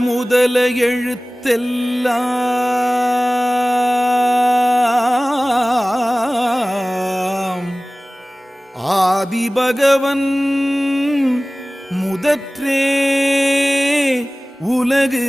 முதல எழுத்தெல்லாம் ஆதிபகவன் முதற்றே உலகு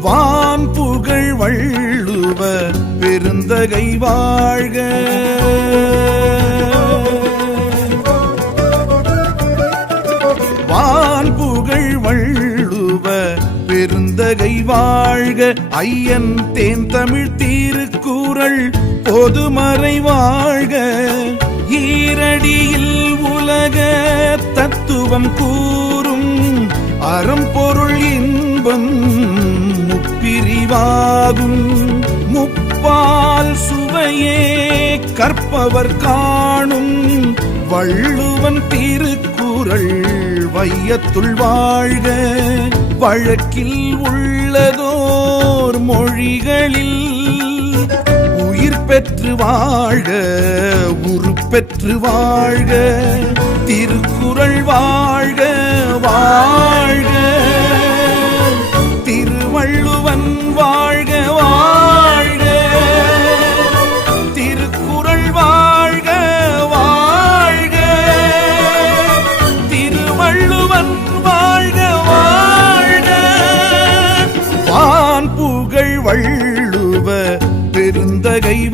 வான் புகழ் வள்ளுவ பெருந்தகை வாழ்க. வான் புகழ் வள்ளுவ பெருந்தகை வாழ்க. ஐயன் தேன் தமிழ் தீருக்குறள் பொதுமறை வாழ்க. ஈரடியில் உலக தத்துவம் கூறும் அறம்பொருள் இன்பம் முப்பிரிவாகும். முப்பால் சுவையே கற்பவர் காணும் வள்ளுவன் திருக்குறள் வையத்துள் வாழ்க. வழக்கில் உள்ளதோர் மொழிகளில் உயிர் பெற்று வாழ்க உருப்பெற்று வாழ்க. திருக்குறள் வாழ்க வாழ்க. திருவள்ளுவன் வாழ்க வாழ்க. திருக்குறள் வாழ்க வாழ்க. திருவள்ளுவன் வாழ்க வாழ்க. வான் புகழ் வள்ளுவ பெருந்தகை